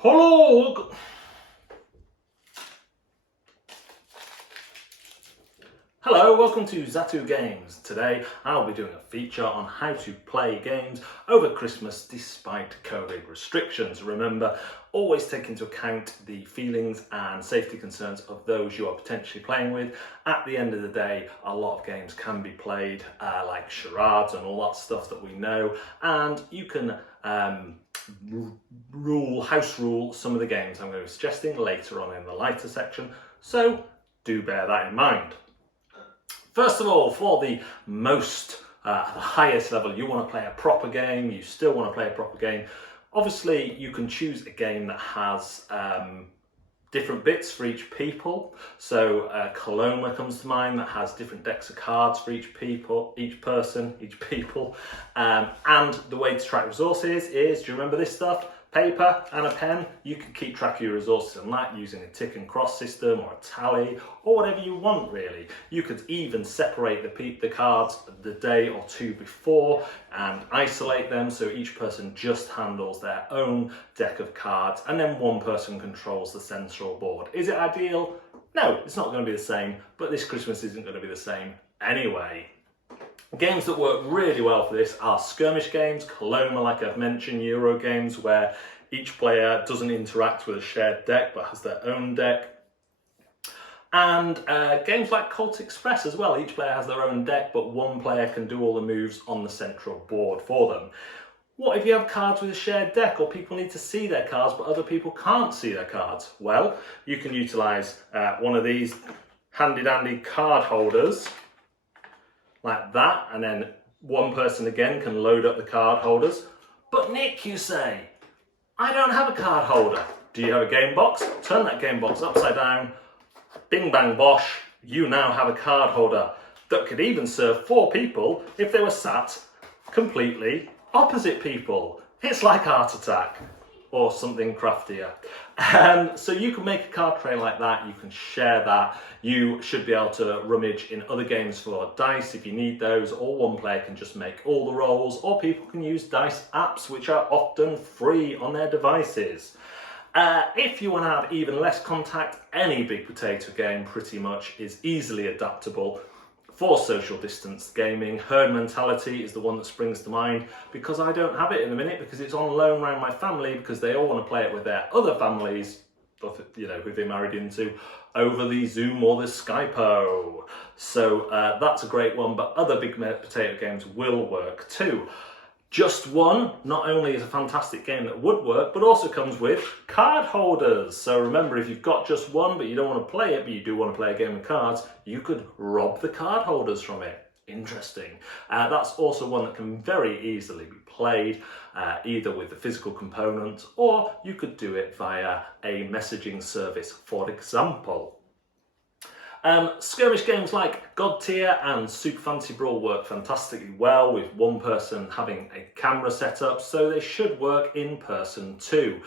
Hello! Hello, welcome to Zatu Games. Today I'll be doing a feature on how to play games over Christmas despite COVID restrictions. Remember, always take into account the feelings and safety concerns of those you are potentially playing with. At the end of the day, a lot of games can be played like charades and all that stuff that we know, and you can house rule some of the games I'm going to be suggesting later on in the lighter section, so do bear that in mind. First of all, for the the highest level, you want to play a proper game, you still want to play a proper game. Obviously, you can choose a game that has different bits for each people. So Coloma comes to mind, that has different decks of cards for each people. And the way to track resources is, do you remember this stuff? Paper and a pen. You can keep track of your resources on that using a tick and cross system or a tally or whatever you want, really. You could even separate the cards the day or two before and isolate them so each person just handles their own deck of cards and then one person controls the central board. Is it ideal? No, it's not going to be the same, but this Christmas isn't going to be the same anyway. Games that work really well for this are skirmish games, Coloma, like I've mentioned, Euro games where each player doesn't interact with a shared deck but has their own deck. And games like Colt Express as well. Each player has their own deck but one player can do all the moves on the central board for them. What if you have cards with a shared deck or people need to see their cards but other people can't see their cards? Well, you can utilise one of these handy dandy card holders like that, and then one person again can load up the card holders. But Nick, you say, I don't have a card holder. Do you have a game box? Turn that game box upside down, bing bang bosh, you now have a card holder that could even serve 4 people if they were sat completely opposite people. It's like Art Attack or something craftier. So you can make a card tray like that, you can share that. You should be able to rummage in other games for dice if you need those, or one player can just make all the rolls, or people can use dice apps which are often free on their devices. If you want to have even less contact, any big potato game pretty much is easily adaptable for social distance gaming. Herd mentality is the one that springs to mind because I don't have it in a minute because it's on loan around my family because they all want to play it with their other families, you know, who they married into, over the Zoom or the Skypo. So that's a great one, but other big potato games will work too. Just One not only is a fantastic game that would work, but also comes with card holders. So remember, if you've got Just One, but you don't want to play it, but you do want to play a game of cards, you could rob the card holders from it. Interesting. That's also one that can very easily be played either with the physical component, or you could do it via a messaging service, for example. Skirmish games like God Tier and Super Fantasy Brawl work fantastically well with one person having a camera set up, so they should work in person too.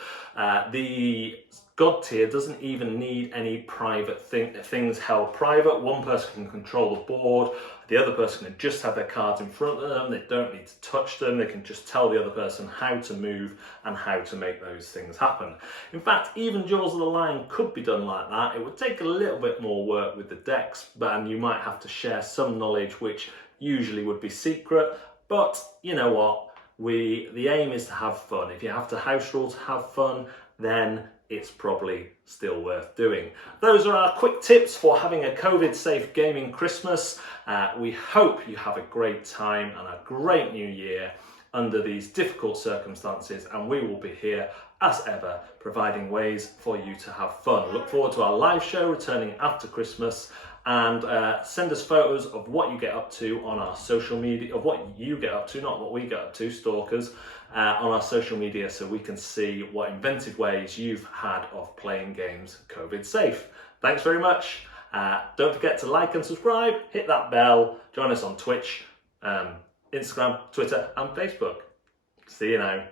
The God Tier doesn't even need any private things held private. One person can control the board, the other person can just have their cards in front of them, they don't need to touch them, they can just tell the other person how to move and how to make those things happen. In fact, even Jaws of the Lion could be done like that. It would take a little bit more work with the decks, and you might have to share some knowledge which usually would be secret, but you know what? The aim is to have fun. If you have to house rule to have fun, then it's probably still worth doing. Those are our quick tips for having a COVID-safe gaming Christmas. We hope you have a great time and a great new year under these difficult circumstances, and we will be here as ever providing ways for you to have fun. Look forward to our live show returning after Christmas, and send us photos of what you get up to on our social media, of what you get up to, not what we get up to, stalkers, on our social media, so we can see what inventive ways you've had of playing games COVID safe. Thanks very much. Don't forget to like and subscribe, hit that bell, join us on Twitch, Instagram, Twitter and Facebook. See you now.